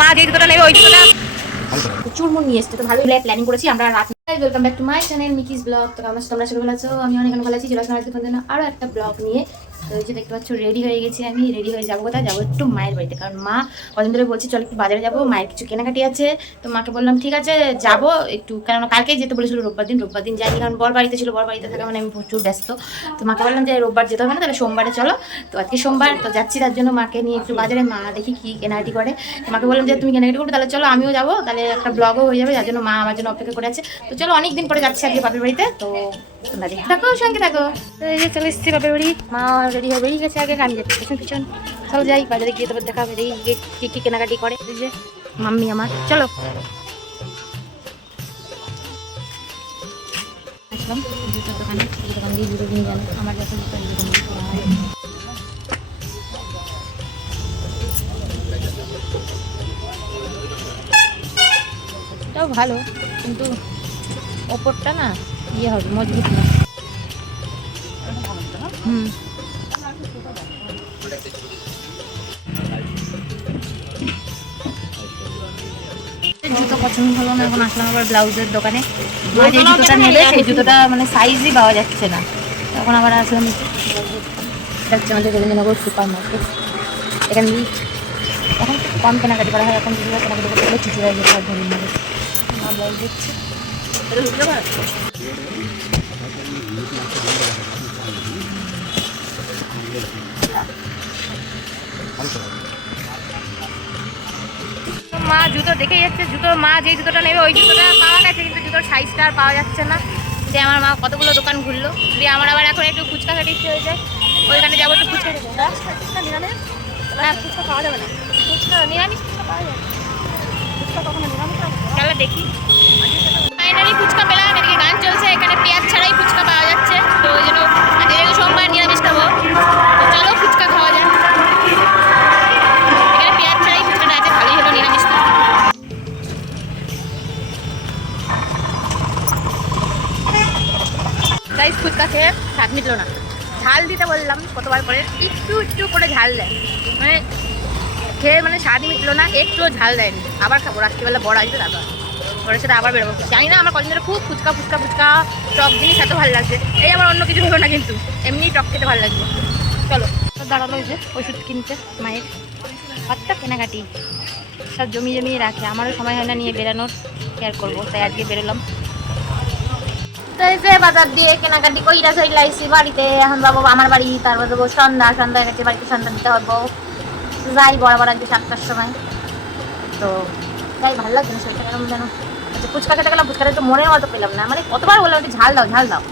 মা যে জুতোটা নেবে ওই জুতোটা চুরমুর নিয়ে এসছে, তো ভালোই প্ল্যানিং করেছি আমরা রাত। Welcome back to my channel Miki's vlog. তো তোমরা সবাই ভালো আছো, আমি অনেক ভালো আছি। চলে আসলাম আজকে তোমাদের জন্য আরও একটা ব্লগ নিয়ে। তো এই যে দেখতে পাচ্ছ রেডি হয়ে গেছি, আমি রেডি হয়ে যাবো কোথায়, যাবো একটু মায়ের বাড়িতে, কারণ মা কদিন ধরে বলছি চল একটু বাজারে যাবো, মায়ের কিছু কেনাকাটি আছে। তো মাকে বললাম ঠিক আছে যাবো একটু, কেননা কালকেই যেতে বলেছিল রোববার দিন যাইনি, কারণ বর বাড়িতে ছিল, বর বাড়িতে থাকা মানে আমি প্রচুর ব্যস্ত। তো মাকে বললাম যে রোববার যেতে হবে না, তাহলে সোমবারে চলো। তো আজকে সোমবার, তো যাচ্ছি, তার জন্য মাকে নিয়ে একটু বাজারে, মা দেখি কি কেনাকাটি করে। তো মাকে বললাম যে তুমি কেনাকাটি করবে, তাহলে চলো আমিও যাবো, তাহলে একটা ব্লগও হয়ে যাবে, যার জন্য মা আমার জন্য অপেক্ষা করে আছে। তো চলো অনেকদিন পরে যাচ্ছি আজকে বাপের বাড়িতে, তো তোমরা দেখতে থাকো, সঙ্গে থাকো। তো এই যে চলে এসেছি বাপের বাড়ি, মা রেডি হয়ে বেরিয়ে গেছে আগে, আমি যাচ্ছি পিছন পিছন। চলো যাই বাজারে গিয়ে তারপর দেখা হবে কি কি কেনাকাটি করে। এই যে মাম্মি আমার, চলো আসলাম জুতোর দোকানে, দোকান দিয়ে জুতো কিনে গেল, আমার যত জুতো এই দোকান দিয়ে করা হয়। এটাও ভালো, কিন্তু ওপরটা না ইয়ে হবে, মজবুত না। হুম, জুতো পছন্দ হলো না, এখন আসলাম আবার ব্লাউজের দোকানে। মা যে জুতোটা নেবে সেই জুতোটা মানে সাইজই পাওয়া যাচ্ছে না, তখন আবার আসলাম। এটা হচ্ছে আমাদের রবীন্দ্রনগর সুপার মার্কেট, এখানে এখন কম কেনাকাটি করা হয়, এখন যেগুলো কেনাকাটি করতে গেলে চুচুড়ায় যেতে হয় রবীন্দ্রনগর। মা ব্লাউজ দিচ্ছে, মা জুতো দেখে যাচ্ছে, জুতো মা যে জুতোটা নেবে ওই জুতোটা পাওয়া গেছে, কিন্তু জুতোর সাইজটা আর পাওয়া যাচ্ছে না। যে আমার মা কতগুলো দোকান ঘুরলো, দিয়ে আমার আবার এখন একটু ফুচকা খেতে ইচ্ছে হয়ে যায়, ওইখানে যাবো একটু ফুচকা খেতে। ফুচকা নিরামিষ না, ফুচকা পাওয়া যাবে না, ফুচকা নিরামিষ, ফুচকা পাওয়া যাবে, ফুচকা কখনো নিরামিষ। তাহলে দেখি, ফাইনালি ফুচকা পেলাম, এদিকে গান চলছে, এখানে পেঁয়াজ ছাড়াই ফুচকা পাওয়া যাচ্ছে, তো ওই জন্য আজকে সোমবার নিরামিষ খাবো, তো চলো ফুচকা খাওয়া যায়। এখানে পেঁয়াজ ছাড়াই ফুচকাটা আছে, ভালোই হলো নিরামিষ। গাইস ফুচকা খেয়ে স্বাদ মিটলো না, ঝাল দিতে বললাম কতবার করে, একটু একটু করে ঝাল দেয়, মানে খেয়ে মানে স্বাদই মিটলো না, একটুও ঝাল দেয়নি। আবার খাবো রাত্রিবেলা, বড় আসবে তারপর ওর সাথে আবার বেরোবো। জানি না আমার কদিন ধরে খুব ফুচকা ফুচকা ফুচকা টক জিনিস এত ভালো লাগছে, এই আমার অন্য কিছু ভেবো না, কিন্তু এমনি টক খেতে ভালো লাগছে। চলো দাঁড়ালো যে ওষুধ কিনতে, মায়ের কতটা কেনাকাটি সব জমিয়ে রাখে, আমারও সময় হয় না নিয়ে বেরানোর, কেয়ার করবো, তাই আজকে বেরোলাম। তো এই যে বাজার দিয়ে কেনাকাটি কইরা চলে আইছি বাড়িতে, এখন যাবো আমার বাড়ি, তারপর দেবো সন্ধ্যা গেছে, বাড়িতে সন্ধ্যা দিতে হবো, যাই বরাবর আজকে 7টার সময়। তো যাই, ভালো লাগছে না শরীরটা কেমন যেন। আচ্ছা ফুচকা খেতে গেলাম, ফুচকাটা একটু মনের মতো পেলাম না, মানে কতবার বললাম একটু ঝাল দাও ঝাল দাও,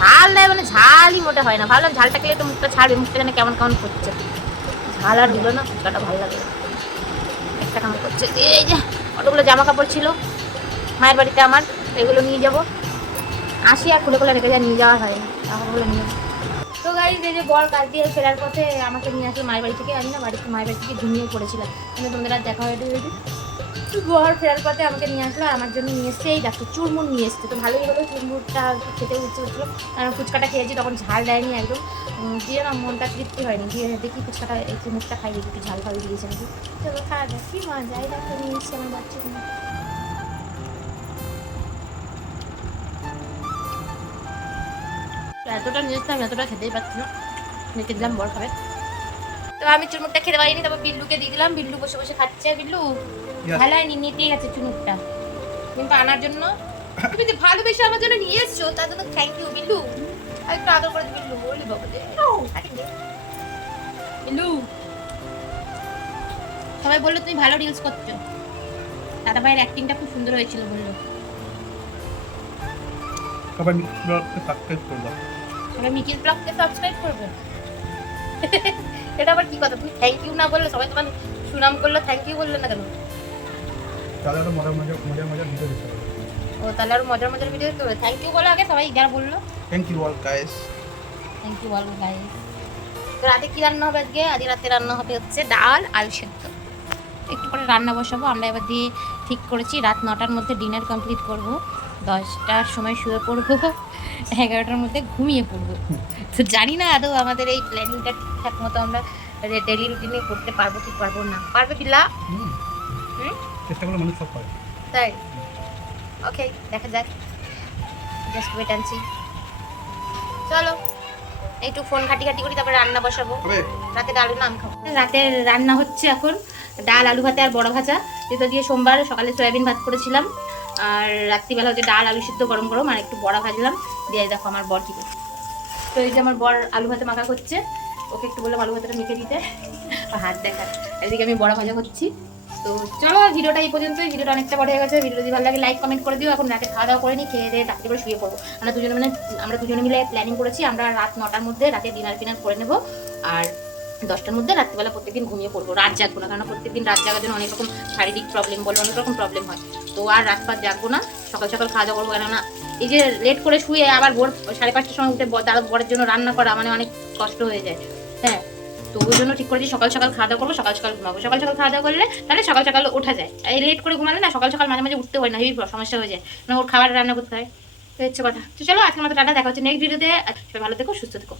ঝাল দেয় মানে ঝালই মোটে হয় না। ভাবলাম ঝালটা খেলে তো মুখটা ছাড়বে, মুখটা যেন কেমন কেমন করছে, ঝাল আর দিল না, ফুচকাটা ভালো লাগে একটা কেমন করছে। এই যে কতগুলো জামা কাপড় ছিল মায়ের বাড়িতে আমার, এগুলো নিয়ে যাবো, আসি আর খুলে খুলে রেখে যায়, নিয়ে যাওয়া হয় না, জামাকাপড়গুলো নিয়ে। তো গাড়ি যে বর কাজ দিয়ে ফেরার পথে আমাকে নিয়ে আসলো মায়ের বাড়ি থেকে, আমি না মায়ের বাড়ি থেকে ঘুমিয়ে পড়েছিলাম, কিন্তু তোমাদের আর দেখা হয়ে গেছে। বর ফেরার পথে আমাকে নিয়ে আসলো, আমার জন্য নিয়ে এসছে এই দেখো চুরমুর নিয়ে এসছে, তো ভালোই হলো, চুরমুরটা খেতে উঠতে হচ্ছিলো, কারণ ফুচকাটা খেয়েছি তখন ঝাল দেয়নি একদম, দিয়ে না মনটা তৃপ্তি হয়নি, দিয়ে দেখি ফুচকাটা এই চুরমুরটা খাই, দেখি একটু ঝাল ভালো দিয়েছে নাকি, চলো খাওয়া যায়, কি মজা, এই দেখো নিয়ে এসছে আমার বাচ্চা কিনে। এতটা নিয়ে এসছে, আমি এতটা খেতেই পারছি না, রেখে দিলাম, বর খাবে। তো আমি চুরমুরটা খেতে পারিনি, তারপর বিল্লুকে দিয়ে দিলাম, বিল্লু বসে বসে খাচ্ছে। বিল্লু ভালো হয়নি, নিতেই গেছে চুরমুরটা, কিন্তু আনার জন্য তুমি যে ভালোবেসে আমার জন্য নিয়ে এসছো, তার জন্য থ্যাংক ইউ বিল্লু, আর একটু আদর করে বিল্লু, বলি বাবা বিল্লু। সবাই বললো তুমি ভালো রিলস করছো, দাদা ভাইয়ের অ্যাক্টিংটা খুব সুন্দর হয়েছিল বললো, সবাই ব্লগকে সাবস্ক্রাইব করবে, সবাই মিকিস ব্লগকে সাবস্ক্রাইব করবে। এটা আবার কি কথা, তুমি থ্যাংক ইউ না বললে, সবাই তোমার সুনাম করলো, থ্যাংক ইউ বললে না কেন? তাহলে আরো মজার ভিডিও দিতে হবে। ও তাহলে আরো মজার মজার ভিডিও দিতে হবে, থ্যাংক ইউ বলো আগে সবাই, যারা বললো thank you all guys, thank you বলো গাইস। তো রাতে কি রান্না হবে আজকে? আজকে রাতে রান্না হবে হচ্ছে ডাল আলু সেদ্ধ, একটু করে রান্না বসাবো। আমরা এবার দিয়ে ঠিক করেছি রাত 9টার মধ্যে ডিনার কমপ্লিট করব, 10টার সময় শুয়ে পড়বো, 11টার মধ্যে ঘুমিয়ে পড়বো। তো জানি না আদৌ আমাদের এই প্ল্যানিংটা ঠিকঠাক মতো আমরা ডেলি রুটিনে করতে পারবো কি পারবো না, পারবে কি লা? হুম চেষ্টা করলে মানুষ সব পারে। তাই ওকে দেখা যাক জাস্ট ওয়েট অ্যান্ড সি চলো একটু ফোন ঘাটি ঘাটি করি তারপরে রান্না বসাবো রাতে ডাল না আমি খাবো রাতের রান্না হচ্ছে এখন ডাল আলু ভাতে আর বড় ভাজা যেটা দিয়ে সোমবার সকালে সয়াবিন ভাত করেছিলাম আর রাত্রিবেলা হচ্ছে ডাল আলু সিদ্ধ গরম গরম আর একটু বড়া ভাজলাম দিয়ে দেখো আমার বর কি করছে তো এই যে আমার বর আলু ভাতে মাখা করছে ওকে একটু বললাম আলু ভাতেটা মেখে দিতে হাত দেখা এদিকে আমি বড়া ভাজা করছি তো চলো ভিডিওটা এই পর্যন্তই ভিডিওটা অনেকটা বড় হয়ে গেছে ভিডিও যদি ভালো লাগে লাইক কমেন্ট করে দিও এখন রাতে খাওয়া দাওয়া করে নিই খেয়ে দিয়ে তাড়াতাড়ি করে শুয়ে পড়বো আমরা দুজনে মিলে প্ল্যানিং করেছি আমরা রাত 9টার মধ্যে রাতে ডিনার ফিনার করে নেবো আর 10টার মধ্যে রাত্রিবেলা প্রত্যেকদিন ঘুমিয়ে পড়বো রাত জাগবো না কারণ প্রত্যেকদিন রাত জাগার জন্য অনেক রকম শারীরিক প্রবলেম বলো অনেক রকম প্রবলেম হয় তো আর রাত পাত জাগবো না সকাল সকাল খাওয়া দাওয়া করবো কেননা এই যে লেট করে শুয়ে আবার ভোর 5:30টার সময় উঠে দাদা বরের জন্য রান্না করা মানে অনেক কষ্ট হয়ে যায় হ্যাঁ তো ওই জন্য ঠিক করেছি সকাল সকাল খাওয়া দাওয়া করবো সকাল সকাল ঘুমাবো সকাল সকাল খাওয়া দাওয়া করলে তাহলে সকাল সকাল ওঠা যায় এই লেট করে ঘুমালে না সকাল সকাল মাঝে মাঝে উঠতে হয় না হেবি সমস্যা হয়ে যায় মানে ওর খাবার রান্না করতে হয় তো হচ্ছে কথা তো চলো আজকের মতো টাটা দেখা হচ্ছে নেক্সট ভিডিওতে সবাই ভালো থেকো সুস্থ থেকো